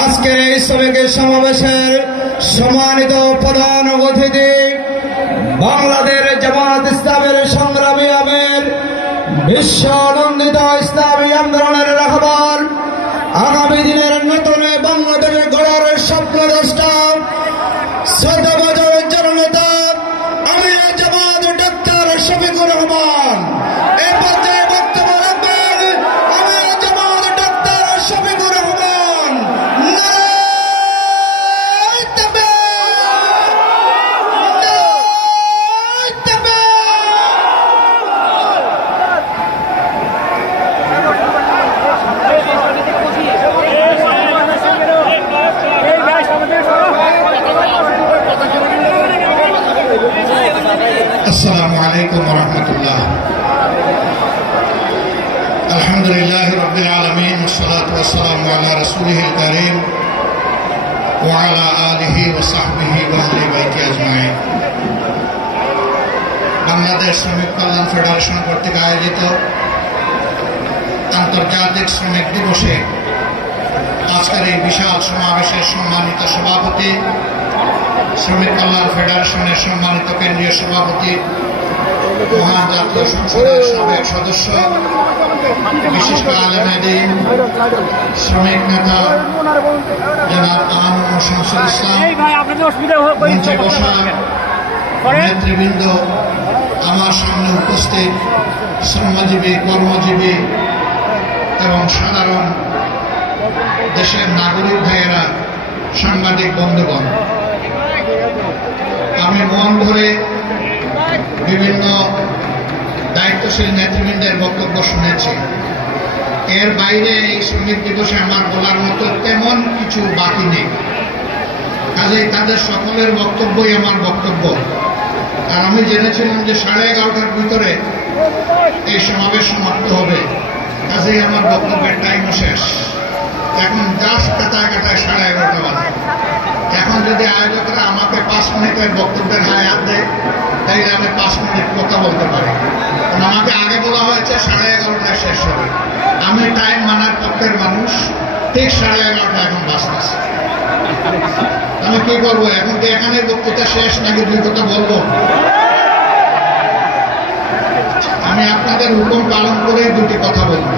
আজকের এই শ্রমিক সমাবেশের সম্মানিত প্রধান অতিথি বাংলাদেশ জামাত ইসলামের সংগ্রামী আমির, বিশ্ব নন্দিত ইসলামী আন্দোলনের রাহবার, আগামী দিনের নতুন বাংলাদেশে গড়ার স্বপ্নদ্রষ্টা, শ্রদ্ধাভাজন জননেতা আমির জামাত ডক্টর শফিকুর রহমান এই পর্যায়ে বক্তব্য রাখবেন। আমির জামাত ডক্টর শফিকুর রহমান। নারায়ে তাকবীর, নারায়ে তাকবীর। السلام عليكم ورحمة الله. الحمد لله رب العالمين والصلاة والسلام على رسوله الكريم وعلى آله وصحبه وأهل بيته أجمعين. বাংলাদেশ শ্রমিক কল্যাণ ফেডারেশন কর্তৃক আয়োজিত আন্তর্জাতিক শ্রমিক দিবসে আজকের এই বিশাল সমাবেশের সম্মানিত সভাপতি, শ্রমিক কল্যাণ ফেডারেশনের সম্মানিত কেন্দ্রীয় সভাপতি, মহান জাতীয় সংসদের সাবেক সদস্য, বিশিষ্ট আলেমে দ্বীন, শ্রমিক নেতা জনাব আমিনুল শামসুল ইসলাম, মঞ্চে বসা নেতৃবৃন্দ, আমার সামনে উপস্থিত শ্রমজীবী, কর্মজীবী এবং সাধারণ দেশের নাগরিক ভাইয়েরা, সাংবাদিক বন্ধুগণ, আমি মন ভরে বিভিন্ন দায়িত্বশীল নেতৃবৃন্দের বক্তব্য শুনেছি। এর বাইরে এই শ্রমিক দিবসে আমার বলার মতো তেমন কিছু বাকি নেই। কাজেই তাদের সকলের বক্তব্যই আমার বক্তব্য। আর আমি জেনেছিলাম যে 11:30টার ভিতরে এই সমাবেশ সমাপ্ত হবে, কাজেই আমার বক্তব্যের টাইমও শেষ। এখন জাস্ট কাটায় 11:30 বাজে। এখন যদি আয়োজকরা আমাকে 5 মিনিটের বক্তব্যের হায়াত দেয়, তাইলে আমি 5 মিনিট কথা বলতে পারি। কারণ আমাকে আগে বলা হয়েছে 11:30টায় শেষ হবে। আমি টাইম মানার পক্ষের মানুষ। ঠিক 11:30 এখন বাজতেছে। আমি কি করবো? এখন কি এখানে বক্তৃতা শেষ নাকি 2 কথা বলবো? আমি আপনাদের হুকুম পালন করে 2টি কথা বলবো।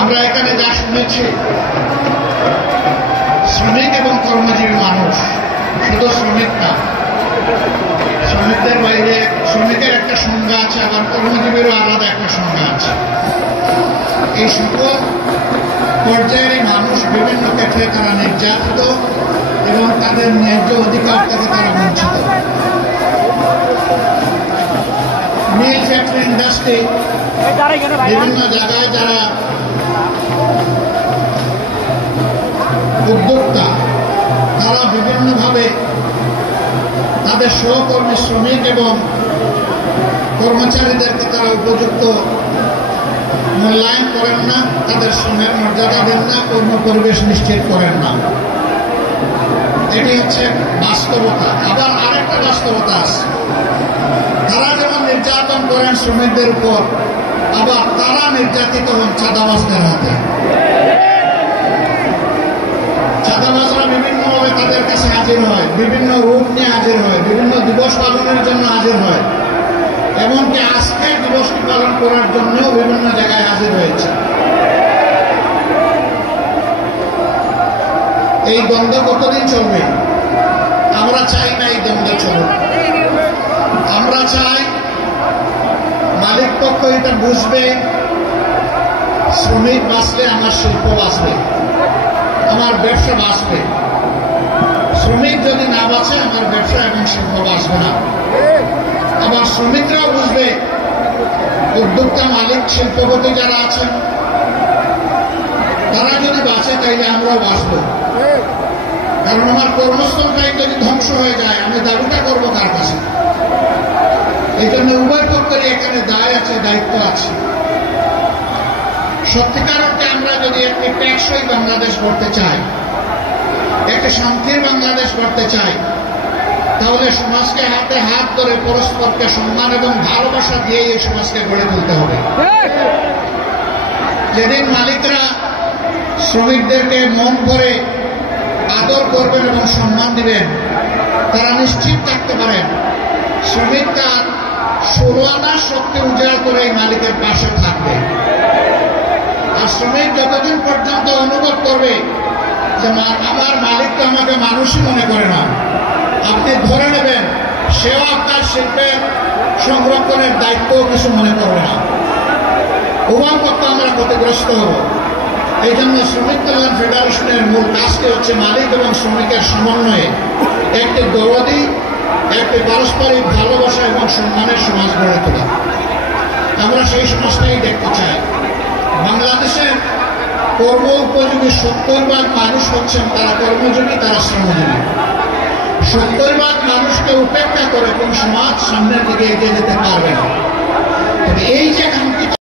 আমরা এখানে যা শুনেছি, শ্রমিক এবং কর্মজীবী মানুষ, শুধু শ্রমিক না, শ্রমিকদের বাইরে শ্রমিকের একটা সংজ্ঞা আছে, আবার কর্মজীবীরও আলাদা একটা সংজ্ঞা আছে। এই সকল পর্যায়ের মানুষ বিভিন্ন ক্ষেত্রে তারা নির্যাতিত এবং তাদের ন্যায্য অধিকার থেকে তারা বঞ্চিত। মিল ফ্যাক্টরি ইন্ডাস্ট্রি বিভিন্ন জায়গায় যারা উদ্যোক্তা, তারা বিভিন্নভাবে তাদের সহকর্মী শ্রমিক এবং কর্মচারীদেরকে তারা উপযুক্ত মূল্যায়ন করেন না, তাদের শ্রমের মর্যাদা দেন না, কর্ম পরিবেশ নিশ্চিত করেন না। এটি হচ্ছে বাস্তবতা। আবার আরেকটা বাস্তবতা আছে, তারা যেমন নির্যাতন করেন শ্রমিকদের উপর, আবার তারা নির্যাতিত হন চাঁদাবাজদের হাতে। চাঁদাবাজরা বিভিন্নভাবে তাদের কাছে হাজির হয়, বিভিন্ন রূপ নিয়ে হাজির হয়, বিভিন্ন দিবস পালনের জন্য হাজির হয়, এমনকি আজকে দিবসটি পালন করার জন্য বিভিন্ন জায়গায় হাজির হয়েছে। এই দ্বন্দ্ব কতদিন চলবে? আমরা চাই না এই দ্বন্দ্ব চলুক। আমরা চাই মালিক পক্ষ এটা বুঝবে, শ্রমিক বাঁচলে আমার শিল্প বাঁচবে, আমার ব্যবসা বাঁচবে। শ্রমিক যদি না বাঁচে, আমার ব্যবসা এবং শিল্প বাঁচবে না। আবার শ্রমিকরাও বুঝবে, উদ্যোক্তা, মালিক, শিল্পপতি যারা আছেন, তারা যদি বাঁচে তাইলে আমরাও বাঁচব। কারণ আমার কর্মস্থলটাই যদি ধ্বংস হয়ে যায়, আমি দাবিটা করবো কার কাছে? এই জন্য উভয় পক্ষেরই এখানে দায় আছে, দায়িত্ব আছে। সত্যিকার অর্থে আমরা যদি একটি টেকসই বাংলাদেশ করতে চাই, একটি শান্তির বাংলাদেশ করতে চাই, তাহলে সমাজকে হাতে হাত ধরে পরস্পরকে সম্মান এবং ভালোবাসা দিয়ে এই সমাজকে গড়ে তুলতে হবে। যেদিন মালিকরা শ্রমিকদেরকে মন করে আদর করবেন এবং সম্মান দিবেন, তারা নিশ্চিত থাকতে পারেন শ্রমিক তার 16 আনার শক্তি উজাড় করে এই মালিকের পাশে থাকবে। আর শ্রমিক যতদিন পর্যন্ত অনুভব করবে যে আমার মালিক তো আমাকে মানুষই মনে করে না, আপনি ধরে নেবেন সেও আপনার শিল্পের সংরক্ষণের দায়িত্ব কিছু মনে করবে না, উভয় পক্ষ আমরা ক্ষতিগ্রস্ত হব। এই জন্য শ্রমিক কল্যাণ ফেডারেশনের মূল কাজটি হচ্ছে মালিক এবং শ্রমিকের সমন্বয়ে একটি দরদি, একটি পারস্পরিক ভালোবাসা এবং সম্মানের সমাজ গড়ে তোলা। আমরা সেই সমাজটাই দেখতে চাই। বাংলাদেশের কর্ম উপযোগী 70% মানুষ হচ্ছেন তারা কর্মযোগী, তারা শ্রমজীবী। 70% মানুষকে উপেক্ষা করে কোন সমাজ সামনের দিকে এগিয়ে যেতে পারবে না। তবে এই যে কাঙ্ক্ষিত